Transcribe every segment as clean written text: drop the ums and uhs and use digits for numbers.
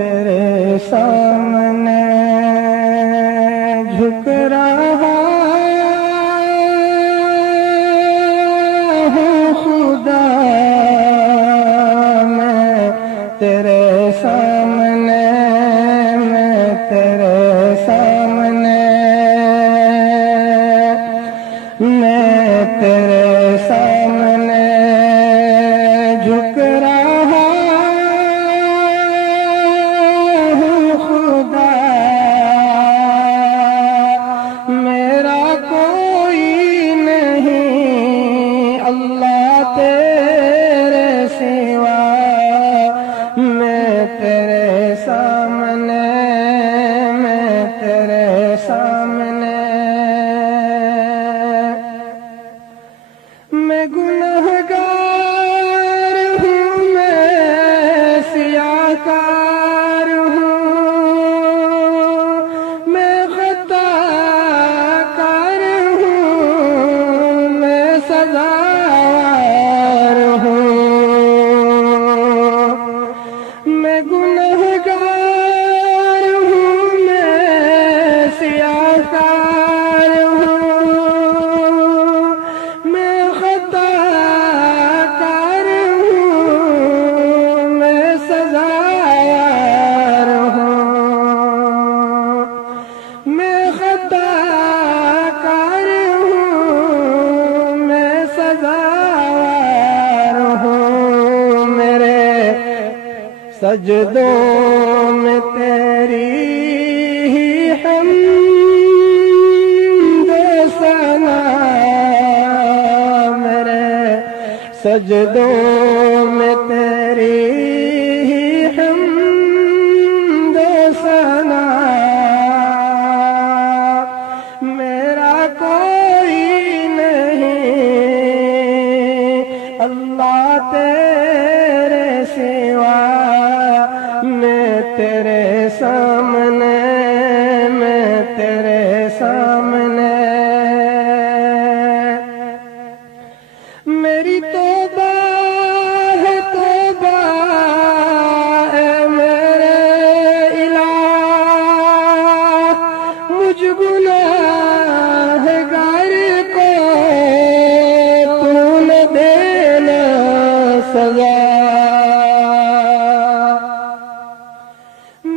تیرے سامنے جھک رہا ہوں خدا، میں تیرے سامنے، میں تیرے سامنے، میں تیرے سامنے جھک رہا ہوں خدا، میرا کوئی نہیں اللہ تیرے سوا، میں تیرے سامنے، میں تیرے سامنے، میں گنہگار ہوں، میں سیاہ کار ہوں، میں خطا کار ہوں، میں سزاوار ہوں، میں گنہگار ہوں، میں سیاہ کار ہوں، میں خطا کار ہوں، میں سزاوار ہوں، میں خطا کار ہوں، میں سزاوار ہوں، میرے سجدوں میں تیری ہی حمد ثنا، میرے سجدوں میں تیری ہی حمد ثنا، میرا کوئی نہیں اللہ تیرے سوا، میں تیرے سامنے، میں تیرے سامنے، میری توبہ ہے توبہ اے میرے الہ، مجھ گنہگار کو تو نہ دینا سزا،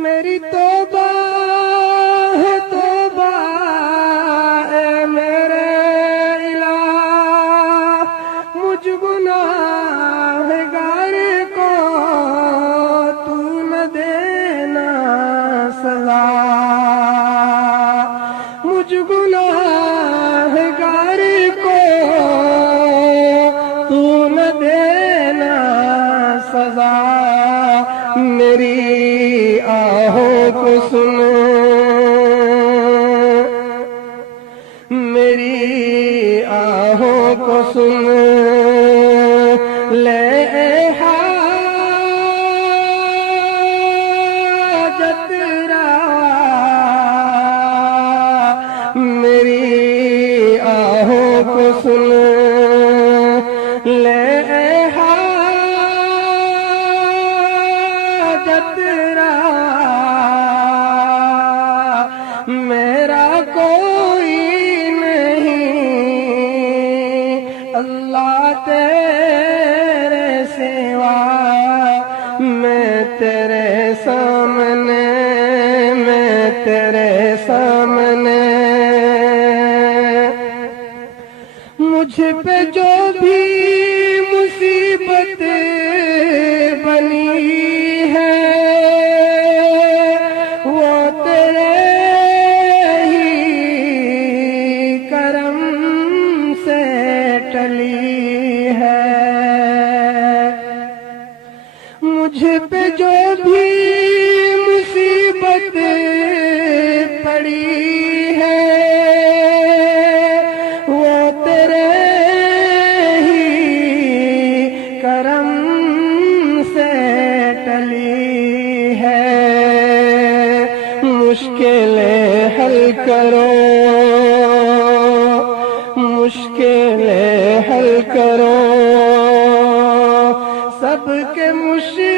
میری توبہ ہے توبہ اے میرے الہ، مجھ گنہگار کو تو نہ دینا سزا، مجھ گنہگار کو تو نہ دینا سزا، میری آہوں کو سن، میری آہوں کو سن، لے حاجت روا، میری آہوں کو سن، لے حاجت روا، میرا کوئی نہیں اللہ تیرے سوا، میں تیرے سامنے، میں تیرے سامنے، مجھ پہ جو بھی مصیبت بنی ہے وہ تیرے ہی کرم سے ٹلی ہے، مجھ پہ جو بھی مصیبت پڑی ہے وہ تیرے ہی کرم سے ٹلی ہے، مشکلیں حل کرو، مشکلیں حل کرو، سب کے مشکل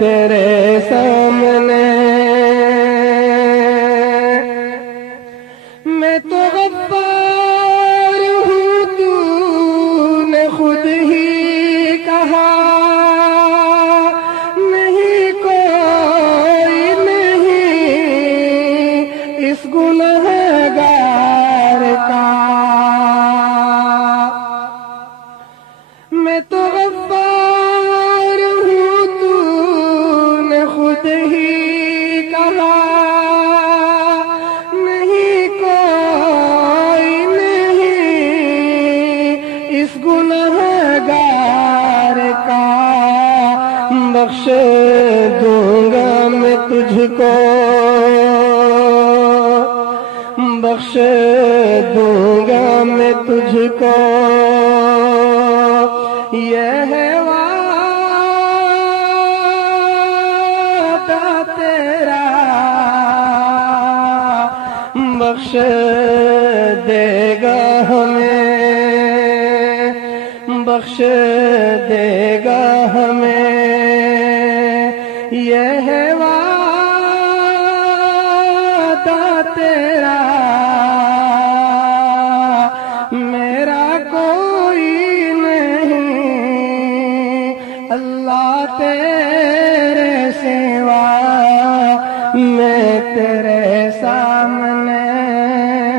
تیرے سامنے میں تو غفار ہوں تو نے خود ہی کہا نہیں کوئی نہیں اس گنہگار کا میں تو غفار ہوں تو نے خود ہی کہا نہیں کوئی نہیں اس گنہگار کا بخش دوں گا میں تجھ کو بخش دوں گا میں تجھ کو یہ ہے وعدہ تیرا بخش دے گا ہمیں بخش دے گا ہمیں یہ ہے وعدہ تیرا میرا کوئی نہیں اللہ تیرے سوا میں تیرے سامنے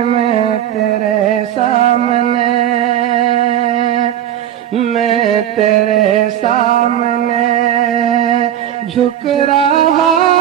میں تیرے سامنے میں تیرے سامنے جھک رہا